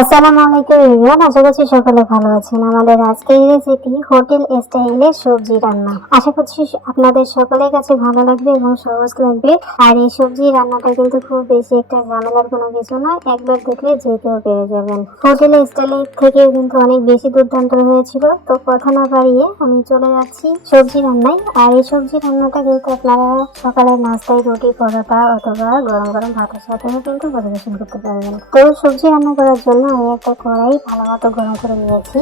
আসসালামু আলাইকুম এভরিওয়ান, আশা করছি সকলে ভালো আছেন। আমাদের আজকের রেসিপি হোটেল স্টাইলে সবজি রান্না। আশা করছি আপনাদের সকলের কাছে ভালো লাগবে এবং সহজ লাগবে। আর এই সবজি রান্নাটা কিন্তু খুব বেশি একটা ঝামেলার কোনো কিছু নয়, একবার দেখলে যে কেউ পেরে যাবেন। হোটেল স্টাইলে থেকে কিন্তু অনেক বেশি দুর্দান্ত হয়েছিল। তো কথা না বাড়িয়ে আমি চলে যাচ্ছি সবজি রান্নায়। আর এই সবজি রান্নাটা কিন্তু আপনারা সকালের নাস্তায় রুটি, পরোটা অথবা গরম গরম ভাতের সাথেও কিন্তু পরিবেশন করতে পারবেন। তো সবজি রান্না করার জন্য আমি একটা কড়াই ভালো মতো গরম করে নিয়েছি।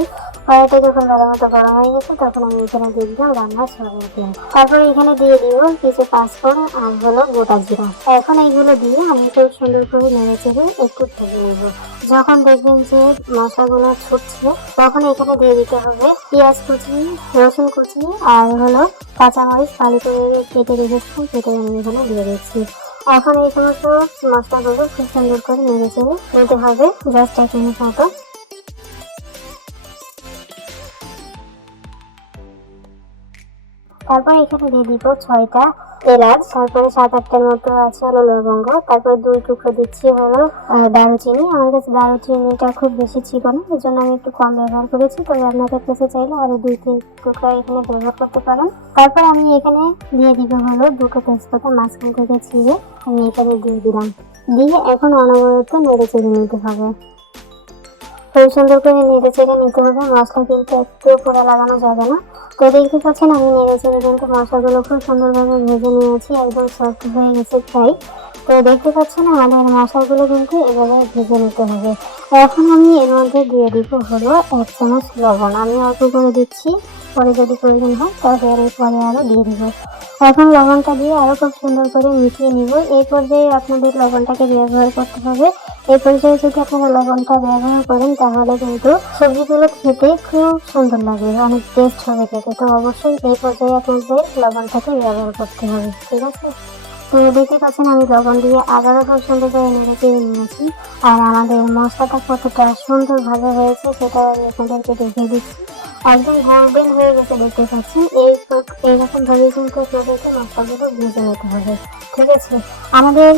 কড়াইটা যখন ভালো মতো গরম হয়ে গেছে তখন আমি এখানে দিয়ে দিলাম রান্নার সয়াবিন তেল। তারপরে এখানে দিয়ে দিব কিছু পাঁচফোড়ন আর হলো গোটা জিরা। এখন এইগুলো দিয়ে আমি খুব সুন্দর করে নেড়ে চেড়ে একটু ভেজে নেব। যখন দেখবেন যে মশলাগুলো ছুটছে তখন এখানে দিয়ে দিতে হবে পেঁয়াজ কুচি, রসুন কুচি আর হলো কাঁচামরিচ ফালি করে কেটে রেখেছি, কেটে আমি এখানে দিয়ে দিচ্ছি। এখন এই সমস্ত মশলাগুলো খুব সুন্দর করে নেড়ে চেড়ে নিতে হবে জাস্ট 1 মিনিট মতো। তারপর এখানে দিয়ে দিব 6টা এলাচ, তারপরে 7-8টার মতো আছে হলো লবঙ্গ, তারপরে 2 টুকরো দিচ্ছি হলো দারুচিনি। আমার কাছে দারুচিনিটা খুব বেশি ছিল না, এই জন্য আমি একটু কম ব্যবহার করেছি, তবে আপনাদের কাছে চাইলে আরো 2-3 টুকরা এখানে ব্যবহার করতে পারেন। তারপর আমি এখানে দিয়ে দিব হলো 2টো তেজপাতা মাঝখান থেকে ছিঁড়ে আমি এখানে দিয়ে দিলাম। দিয়ে এখন অনবরত নেড়ে চেড়ে নিতে হবে। খুব সুন্দর করে নেড়ে চেড়ে নিতে হবে, মশলা কিন্তু একটু পোড়া লাগানো যাবে না। তো দেখতে পাচ্ছেন আমি নেড়ে চেড়ে কিন্তু মশলাগুলো খুব সুন্দরভাবে ভেজে নিয়েছি, একদম সফট হয়ে গেছে প্রায়। তো দেখতে পাচ্ছেন আমাদের মশলাগুলো কিন্তু এভাবে ভেজে নিতে হবে। এখন আমি এর মধ্যে দিয়ে দিব হলো 1 চামচ লবণ। আমি অল্প করে দিচ্ছি, পরে যদি প্রয়োজন হয় তাহলে আমি পরে আরো দিয়ে দিব। এখন লবণটা দিয়ে আরো খুব সুন্দর করে মিশিয়ে নিব। এই পর্যায়ে আপনাদের লবণটাকে ব্যবহার করতে হবে। এই পর্যায়ে যদি আপনারা লবণটা ব্যবহার করেন তাহলে কিন্তু সবজিগুলো খেতে খুব সুন্দর লাগে, অনেক টেস্ট হবে খেতে। তো অবশ্যই এই পর্যায়ে আপনাদের লবণটাকে ব্যবহার করতে হবে, ঠিক আছে? তো দেখতে পাচ্ছেন আমি লবণ দিয়ে আবারও খুব সুন্দর করে নেড়ে চেড়ে নিয়েছি। আর আমাদের মশলাটা কতটা সুন্দর ভাবে হয়েছে সেটা আমি আপনাদেরকে দেখিয়ে দিচ্ছি। একদম গোল্ডেন হয়ে গেছে দেখতে পাচ্ছেন। এইরকম ভাবে কিন্তু আপনাদেরকে মশলাগুলো ভেজে নিতে হবে, ঠিক আছে? আমাদের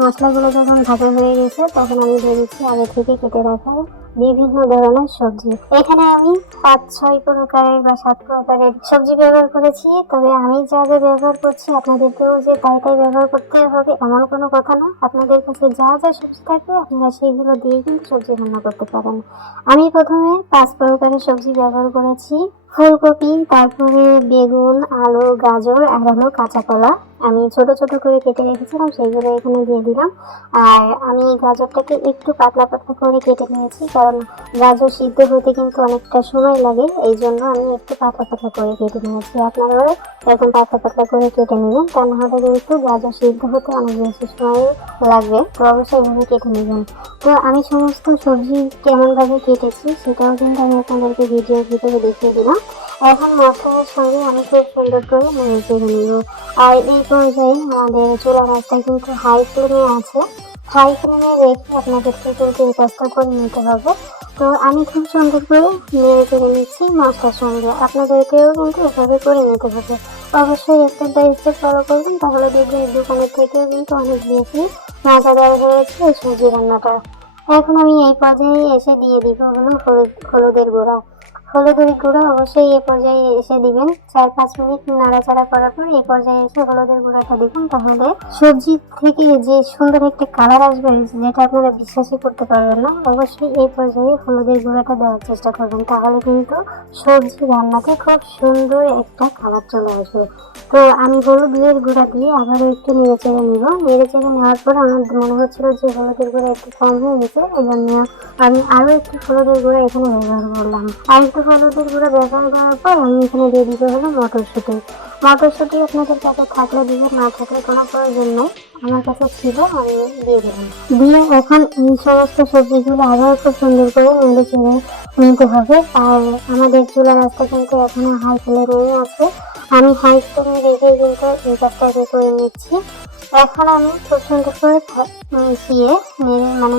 মশলাগুলো যখন ভাজা হয়ে গেছে তখন আমি দিয়ে দিচ্ছি আগে থেকে কেটে রাখা বিভিন্ন ধরনের সবজি। এখানে আমি 5-6 প্রকারের বা 7 প্রকারের সবজি ব্যবহার করেছি, তবে আমি যা যা ব্যবহার করছি আপনাদেরকেও যে তাই তাই ব্যবহার করতে হবে এমন কোনো কথা না। আপনাদের কাছে যা যা সবজি থাকবে আপনারা সেইগুলো দিয়ে কিন্তু সবজি রান্না করতে পারেন। আমি প্রথমে 5 প্রকারের সবজি ব্যবহার করেছি। ফুলকপি, তারপরে বেগুন, আলু, গাজর আর হলো কাঁচা কলা আমি ছোট ছোট করে কেটে রেখেছিলাম, সেইগুলো এখানে দিয়ে দিলাম। আর আমি গাজরটাকে একটু পাতলা পাতলা করে কেটে নিয়েছি, কারণ গাজর সিদ্ধ হতে কিন্তু অনেকটা সময় লাগে, এই জন্য আমি একটু পাতলা পাতলা করে কেটে নিয়েছি। আপনারাও এরকম পাতলা পাতলা করে কেটে নেবেন, তা না হলে কিন্তু গাজর সিদ্ধ হতে অনেক বেশি সময় লাগবে। তো অবশ্যই এভাবে কেটে নেবেন। তো আমি সমস্ত সবজি কেমন ভাবে কেটেছি সেটাও কিন্তু আমি আপনাদেরকে ভিডিওর ভিতরে দেখিয়ে দিলাম। এখন মশলার সঙ্গে আমি খুব সুন্দর করে নেড়ে চেড়ে নেব। আর এই পর্যায়ে আমাদের চুলা রাসটা কিন্তু হাই ফ্লেমে আছে। হাই ফ্লেমে রেখে আপনাদেরকে কিন্তু এই কাজটা করে নিতে হবে। তো আমি খুব সুন্দর করে নেড়ে চেড়ে নিচ্ছি মশলার সঙ্গে, আপনাদেরকেও কিন্তু এভাবে করে নিতে হবে। অবশ্যই স্টেপ বাই স্টেপ ফলো করবেন, তাহলে দেখবেন দোকানের থেকেও কিন্তু অনেক বেশি মজাদার হয়েছে এই সবজি রান্নাটা। এখন আমি এই পর্যায়ে এসে দিয়ে দিব হলো হলুদের গুঁড়া। হলুদের গুঁড়া অবশ্যই এই পর্যায়ে এসে দিবেন। 4-5 মিনিট নাড়াচাড়া করার পর এই পর্যায়ে এসে হলুদের গুঁড়াটা দিবেন, তাহলে সবজি থেকে যে সুন্দর একটা কালার আসবে যেটা আপনারা বিশ্বাসই করতে পারবেন না। অবশ্যই এই পর্যায়ে হলুদের গুঁড়াটা দেওয়ার চেষ্টা করবেন, তাহলে কিন্তু সবজি রান্নাতে খুব সুন্দর একটা কালার চলে আসবে। তো আমি হলুদের গুঁড়া দিয়ে আবারও একটু নেড়ে চেড়ে নিব। নেড়ে চেড়ে নেওয়ার পর আমার মনে হচ্ছিল যে হলুদের গুঁড়া একটু কম হয়ে গেছে, এই জন্য আমি আরো একটু হলুদের গুঁড়া এখানে ব্যবহার করলাম। আর একটু হলুদের গুঁড়া ব্যবহার করার পর আমি এখানে দিয়ে দিতে হলো মটরশুঁটি। মটরশুঁটি আপনাদের কাছে থাকলে দিবেন, না থাকলে কোনো প্রয়োজন নেই। আমার কাছে ছিল, আমি দিয়ে দিলাম। দিয়ে এখন এই সমস্ত সবজিগুলো আবার খুব সুন্দর করে নেড়ে চেড়ে নিতে হবে। আর আমাদের চুলা রাস্তা কিন্তু এখনো হাই ফ্লেমে আছে, আমি হাই ফ্লেমে রেখে কিন্তু এই কাজটাকে করে নিচ্ছি। এখন আমি খুব সুন্দর করে মিশিয়ে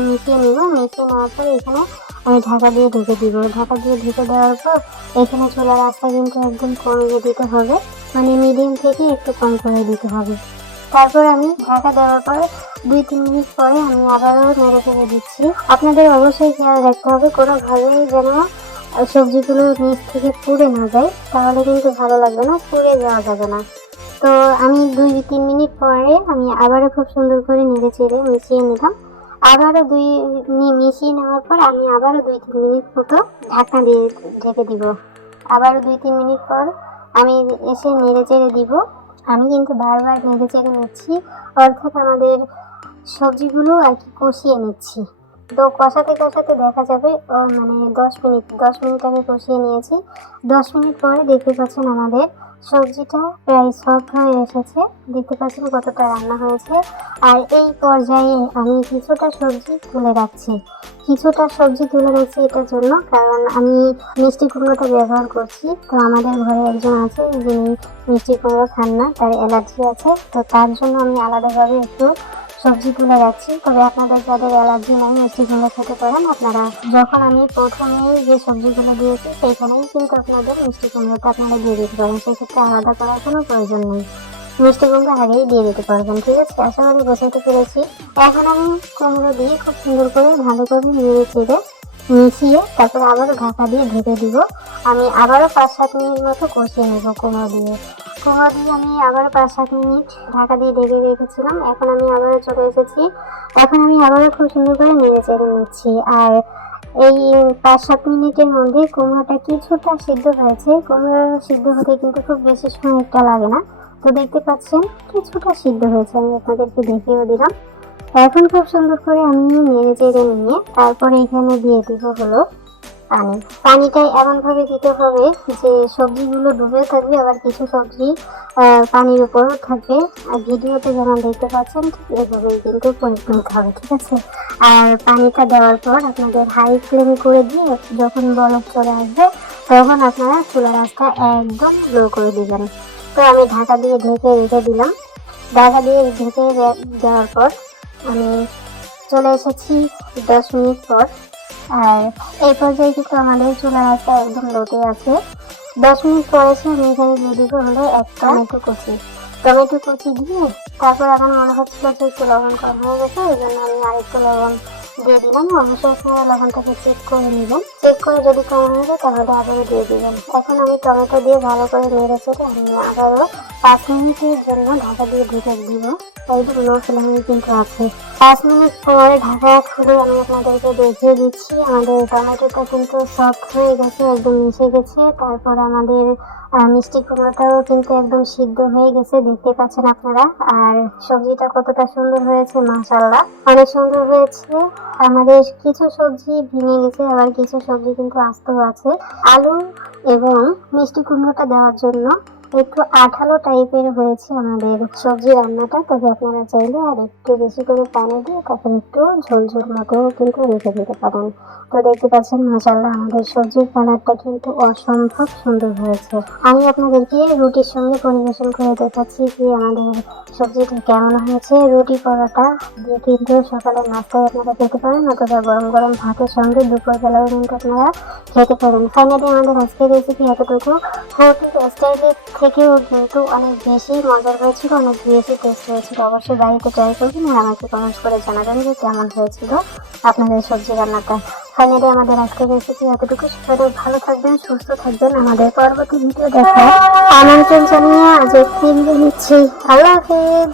মিশিয়ে নিব। মিশিয়ে নেওয়ার পর এখানে আমি ঢাকা দিয়ে ঢেকে দিব। ঢাকা দিয়ে ঢেকে দেওয়ার পর এখানে চুলার আঁচটা কিন্তু একদম কমিয়ে দিতে হবে, মিডিয়াম থেকে একটু কম করে দিতে হবে। তারপর আমি ঢাকা দেওয়ার পর 2-3 মিনিট পরে আমি আবারও নেড়ে চেড়ে দিচ্ছি। আপনাদের অবশ্যই খেয়াল রাখতে হবে কোনোভাবেই যেন সবজিগুলো নিচ থেকে পুড়ে না যায়, তাহলে কিন্তু ভালো লাগবে না, পুড়ে যাওয়া যাবে না। তো আমি 2-3 মিনিট পরে আমি আবারও খুব সুন্দর করে নেড়ে চেড়ে মিশিয়ে নিলাম। আবারও মিশিয়ে নেওয়ার পর আমি আবারও 2-3 মিনিট মতো ঢাকনা দিয়ে ঢেকে দিব। আবারও 2-3 মিনিট পর আমি এসে নেড়ে চেড়ে দিব। আমি কিন্তু বারবার নেড়ে চেড়ে নিচ্ছি, অর্থাৎ আমাদের সবজিগুলো আর কি কষিয়ে নিচ্ছি। তো কষাতে কষাতে দেখা যাবে মানে 10 মিনিট আমি কষিয়ে নিয়েছি। 10 মিনিট পরে দেখতে পাচ্ছেন আমাদের সবজিটা প্রায় সফট হয়ে এসেছে। দেখতে পাচ্ছেন কতটা রান্না হয়েছে। আর এই পর্যায়ে আমি কিছুটা সবজি তুলে রাখছি এটার জন্য, কারণ আমি মিষ্টি কুমড়োটা ব্যবহার করছি। তো আমাদের ঘরে একজন আছে যিনি মিষ্টি কুমড়ো খান না, তার অ্যালার্জি আছে। তো তার জন্য আমি আলাদাভাবে একটু সবজি তুলে রাখছি। তবে আপনাদের যাদের অ্যালার্জি নাই, মিষ্টি কুমড়ো খেতে পারেন, আপনারা যখন আমি প্রথমেই যে সবজিগুলো দিয়েছি সেইখানেই কিন্তু আপনাদের মিষ্টি কুমড়োটা আপনারা দিয়ে দিতে পারেন। সেক্ষেত্রে আলাদা করার কোনো প্রয়োজন নেই, মিষ্টি কুমড়ো আগেই দিয়ে দিতে পারবেন। ঠিক আছে, আশা করি বোঝাতে পেরেছি। এখন আমি কুমড়ো দিয়ে খুব সুন্দর করে ভালো করে নেড়ে চেড়ে মিশিয়ে তারপরে আবারও ঢাকা দিয়ে ঢেকে দিব। আমি আবারও 5-7 মিনিট মতো কষিয়ে নেব কুমড়ো দিয়ে আমি আবার 5-7 মিনিট ঢাকা দিয়ে ঢেকে রেখেছিলাম। এখন আমি আবারও চলে এসেছি। এখন আমি আবারও খুব সুন্দর করে নেড়ে চেড়ে নিচ্ছি। আর এই 5-7 মিনিটের মধ্যে কুমড়োটা কিছুটা সিদ্ধ হয়েছে। কুমড়ো সিদ্ধ হতে কিন্তু খুব বেশি সময় একটা লাগে না। তো দেখতে পাচ্ছেন কিছুটা সিদ্ধ হয়েছে, আমি আপনাদেরকে দেখিয়েও দিলাম। এখন খুব সুন্দর করে আমি নেড়ে চেড়ে নিয়ে তারপরে এখানে দিয়ে দিব হলো পানিটা এমন ভাবে দিতে হবে যে সবজিগুলো ডুবে থাকবে, আবার কিছু সবজি পানির উপরও থাকবে। আর ভিডিওতে যেমন দেখতে পাচ্ছেন ঠিক এভাবেই কিন্তু পরিমাপ নিতে হবে। ঠিক আছে, আর পানিটা দেওয়ার পর আপনাদের হাই ফ্লেমে করে দিয়ে যখন বলক চলে আসবে তখন আপনারা চুলার আঁচটা একদম লো করে দিবেন। তো আমি ঢাকা দিয়ে ঢেকে রেখে দিলাম। ঢাকা দিয়ে ঢেকে দেওয়ার পর আমি চলে এসেছি 10 মিনিট পর। আর এই পর্যায়ে কিন্তু আমাদের চুলার আঁচটা একদম লোতে আছে। 10 মিনিট পর এসে আমি এখানে দিয়ে দিব হলো একটা টমেটো কুচি দিয়ে তারপর আমার মনে হচ্ছিল যে একটু লবণ কম হয়ে গেছে, ওই জন্য আমি আরেকটু লবণ দিয়ে দিলাম। অবশ্যই আপনারা লবণটাকে চেক করে নেবেন, চেক করে যদি কম হয়ে যায় তাহলে আবারও দিয়ে দিবেন। এখন আমি টমেটো দিয়ে ভালো করে নেড়ে চেড়ে আমি আবারও 5 মিনিটের জন্য ঢাকা দিয়ে ঢেকে দিব। একদম লো ফ্লেমে কিন্তু আছে। 5 মিনিট পরে ঢাকা খুলে আমি আপনাদেরকে দেখিয়ে দিচ্ছি আমাদের টমেটোটা কিন্তু সফট হয়ে গেছে, একদম মিশে গেছে। তারপর আমাদের মিষ্টি কুমড়োটাও কিন্তু একদম সিদ্ধ হয়ে গেছে, দেখতে পাচ্ছেন আপনারা। আর সবজিটা কতটা সুন্দর হয়েছে, মাশাআল্লাহ অনেক সুন্দর হয়েছে। আমাদের কিছু সবজি ভেঙে গেছে, আবার কিছু সবজি কিন্তু আস্ত আছে। আলু এবং মিষ্টি কুমড়োটা দেওয়ার জন্য একটু আঠালো টাইপের হয়েছে আমাদের সবজি রান্নাটা। তবে আপনারা চাইলে আর একটু বেশি করে পানি দিয়ে তারপর একটু ঝোল মতো কিন্তু রেখে দিতে পারেন। তো দেখতে পাচ্ছেন মাশাআল্লাহ আমাদের সবজির কালারটা কিন্তু অসম্ভব সুন্দর হয়েছে। আমি আপনাদেরকে রুটির সঙ্গে পরিবেশন করে দেখাচ্ছি যে আমাদের সবজিটা কেমন হয়েছে। রুটি পরোটা দিয়ে কিন্তু সকালের নাস্তায় আপনারা খেতে পারেন, অথবা গরম গরম ভাতের সঙ্গে দুপুরবেলাও কিন্তু আপনারা খেতে পারেন। ফাইনালি আমাদের আজকের রেসিপি এতটুকু। হোটেল স্টাইলের থেকেও কিন্তু অনেক বেশি মজার হয়েছিল, অনেক বেশি টেস্ট হয়েছিল। অবশ্যই বাড়িতে ট্রাই করবেন আর আমাকে কমেন্ট করে জানাবেন যে কেমন হয়েছিল আপনাদের সবজি রান্নাটা। ফাইনালি আমাদের আজকের রেসিপি এতটুকু। সবাই ভালো থাকবেন, সুস্থ থাকবেন। আমাদের পরবর্তী ভিডিও দেখার আমন্ত্রণ জানিয়ে আজ বিদায় নিচ্ছি। আল্লাহ হাফেজ।